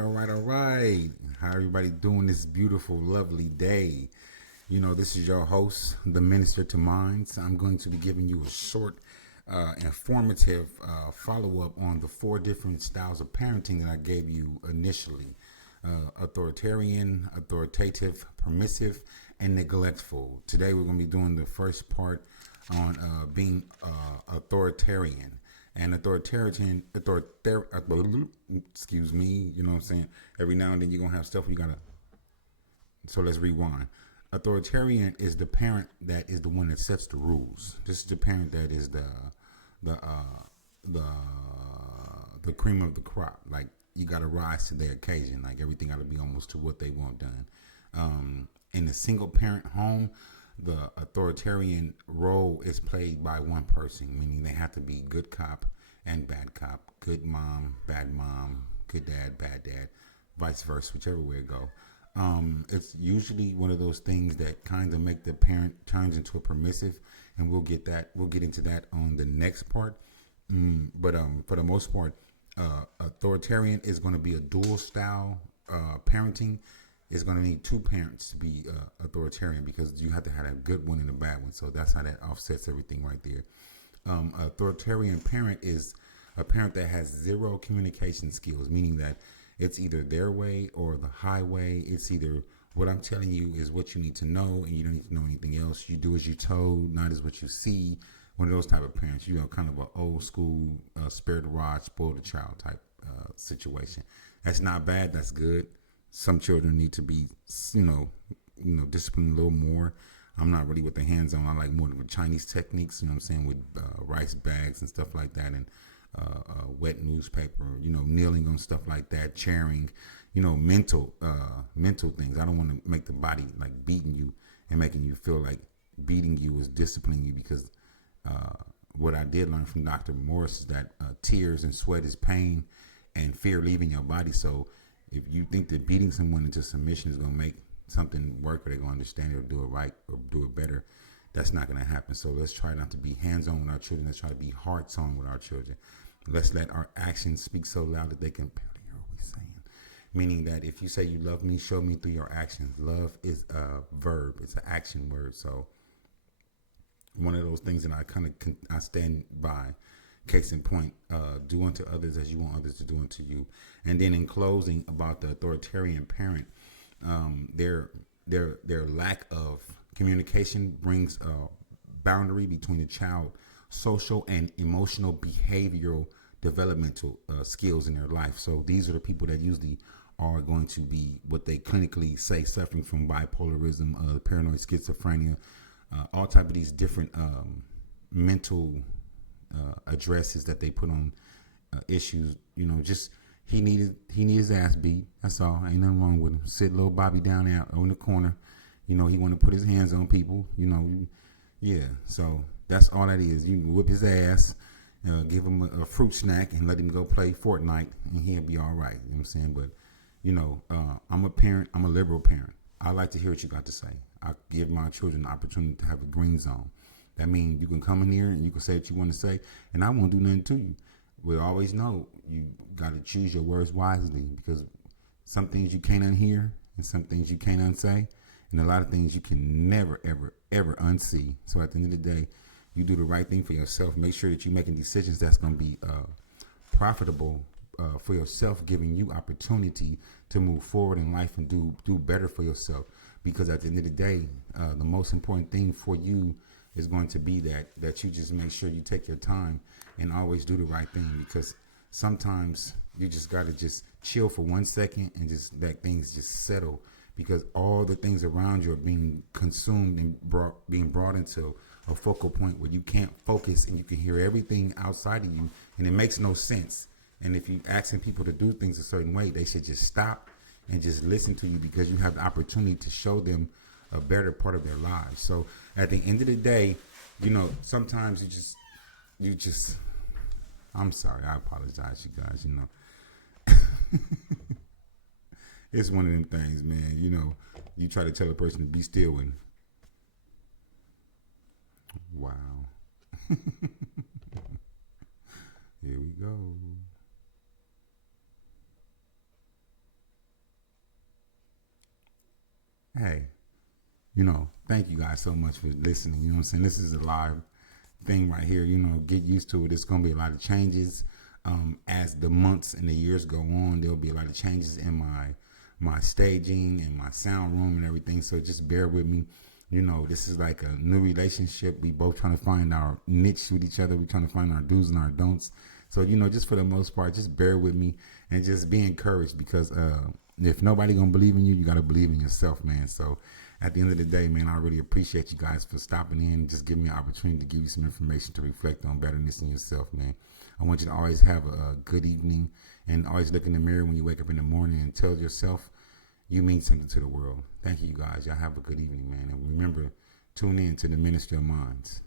right. How everybody doing this beautiful, lovely day? This is your host, the Minister to Minds. I'm going to be giving you a short, informative follow-up on the 4 different styles of parenting that I gave you initially. Authoritarian, authoritative, permissive, and neglectful. Today we're going to be doing the first part on being authoritarian. And excuse me, you know what I'm saying? Every now and then you're going to have stuff you got to, so let's rewind. Authoritarian is the parent that is the one that sets the rules. This is the parent that is the cream of the crop. Like, you got to rise to their occasion. Like, everything got to be almost to what they want done. In a single parent home, the authoritarian role is played by one person, meaning they have to be good cop and bad cop, good mom, good dad, bad dad, vice versa, whichever way it go. It's usually one of those things that kind of make the parent turns into a permissive, and we'll get into that on the next part. But for the most part, authoritarian is going to be a dual style parenting. Is going to need 2 parents to be authoritarian, because you have to have a good one and a bad one. So that's how that offsets everything right there. Authoritarian parent is a parent that has 0 communication skills, meaning that it's either their way or the highway. It's either what I'm telling you is what you need to know, and you don't need to know anything else. You do as you're told, not as what you see. One of those type of parents, kind of an old school, spare the rod, spoil the child type situation. That's not bad. That's good. Some children need to be, disciplined a little more. I'm not really with the hands-on. I like more of the Chinese techniques, you know what I'm saying, with rice bags and stuff like that, and wet newspaper, kneeling on stuff like that, chairing, mental things. I don't want to make the body like beating you and making you feel like beating you is disciplining you, because what I did learn from Dr. Morris is that tears and sweat is pain and fear leaving your body. So if you think that beating someone into submission is going to make something work, or they're going to understand it or do it right or do it better, that's not going to happen. So let's try not to be hands-on with our children. Let's try to be hearts-on with our children. Let's let our actions speak so loud that they can barely hear what we're saying. Meaning that if you say you love me, show me through your actions. Love is a verb. It's an action word. So one of those things that I stand by. Case in point, do unto others as you want others to do unto you. And then in closing, about the authoritarian parent, their lack of communication brings a boundary between the child social and emotional behavioral developmental skills in their life. So these are the people that usually are going to be what they clinically say suffering from bipolarism, paranoid schizophrenia, all type of these different mental addresses that they put on issues. Just he needed his ass beat. That's all. Ain't nothing wrong with him. Sit little Bobby down there in the corner. He want to put his hands on people. Yeah. So that's all that is. You whip his ass, give him a fruit snack, and let him go play Fortnite, and he'll be all right. You know what I'm saying? But I'm a parent. I'm a liberal parent. I like to hear what you got to say. I give my children the opportunity to have a green zone. That means you can come in here and you can say what you want to say, and I won't do nothing to you. We always know you got to choose your words wisely, because some things you can't unhear and some things you can't unsay, and a lot of things you can never, ever, ever unsee. So at the end of the day, you do the right thing for yourself. Make sure that you're making decisions that's going to be profitable for yourself, giving you opportunity to move forward in life and do better for yourself. Because at the end of the day, the most important thing for you is going to be that you just make sure you take your time and always do the right thing, because sometimes you just got to just chill for 1 second and just let things just settle, because all the things around you are being consumed and being brought into a focal point where you can't focus, and you can hear everything outside of you, and it makes no sense. And if you're asking people to do things a certain way, they should just stop and just listen to you, because you have the opportunity to show them a better part of their lives. So at the end of the day, sometimes you just, I'm sorry, I apologize, you guys, it's one of them things, man. You try to tell a person to be still, and wow. Here we go. hey, thank you guys so much for listening. You know what I'm saying? This is a live thing right here. Get used to it. It's going to be a lot of changes. As the months and the years go on, there'll be a lot of changes in my staging and my sound room and everything. So just bear with me. This is like a new relationship. We both trying to find our niche with each other. We're trying to find our do's and our don'ts. So, just for the most part, just bear with me and just be encouraged, because if nobody going to believe in you, you got to believe in yourself, man. So at the end of the day, man, I really appreciate you guys for stopping in and just giving me an opportunity to give you some information to reflect on betterness in yourself, man. I want you to always have a good evening, and always look in the mirror when you wake up in the morning and tell yourself you mean something to the world. Thank you, guys. Y'all have a good evening, man. And remember, tune in to the Ministry of Minds.